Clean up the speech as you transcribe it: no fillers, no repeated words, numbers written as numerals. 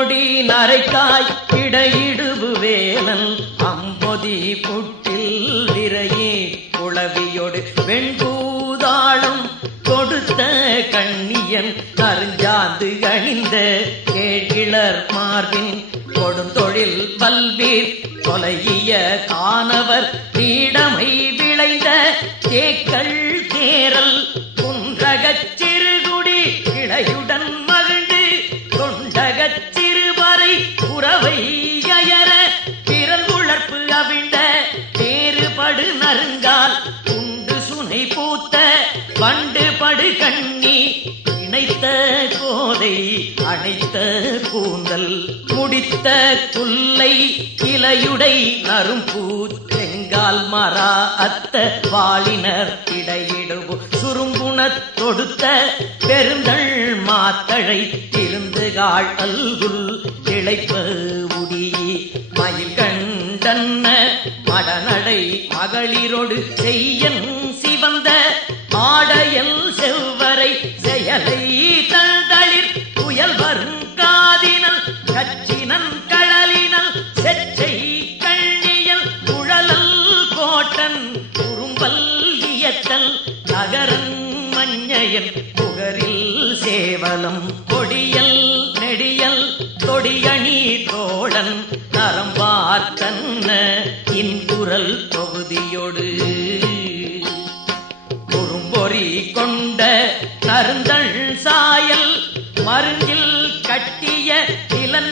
கொடி நரைக்காய் இடையிடுபு வேலன் அம்பொதி புட்டில் விரையே குளவியோடு வெண்பூதாளம் கொடுத்த கண்ணியன் அருஞ்சாந்து அணிந்த கேழ்கிளர் மார்பின் கொடுந்தொழில் பல்வீர் கொலைய காணவர் பீடமை விளைந்த தேக்கள் தேரல் குன்றகச் சிறுகுடி இளையுடன் மகிழ்ந்து தொண்டகச் சிறுவரை புறவை அயர பிறல் உழற்பு அவிழ்ந்த தேறுபடு நறுங்கால் உண்டு சுனை பூத்த பண்டு படு கண்ணி இணைத்த கோதை அணைத்த கூந்தல் முடித்த குல்லை இலையுடை நறும்பூ செங்கால் மரா அத்த வாளினர் இடையிடுவு சுருங்குணத் தொடுத்த பெருந்தள் மாத்தழை திருந்துகாள் அல்குல் இழைப்ப உடியி மயில் கண்டன்ன மடநடை மகளிரோடு செய்யன் சிவந்த ஆடையல் செவ்வரை செயலை தந்தளிர் புயல் வரும் காதினல் கச்சினன் கழலினல் செச்சை கண்ணியல் குழலல் கோட்டன் குறும்பல் இயத்தல் நகரன் மஞ்சையன் புகரில் சேவலம் கொடியல் நெடியல் தொடியணி தோழன் நரம்பார்த்தன்ன இன்புரல் தொகுதியோடு குறும்பொறி கொண்ட நறுந்தள் சாயல் மருங்கில் கட்டிய நிலன்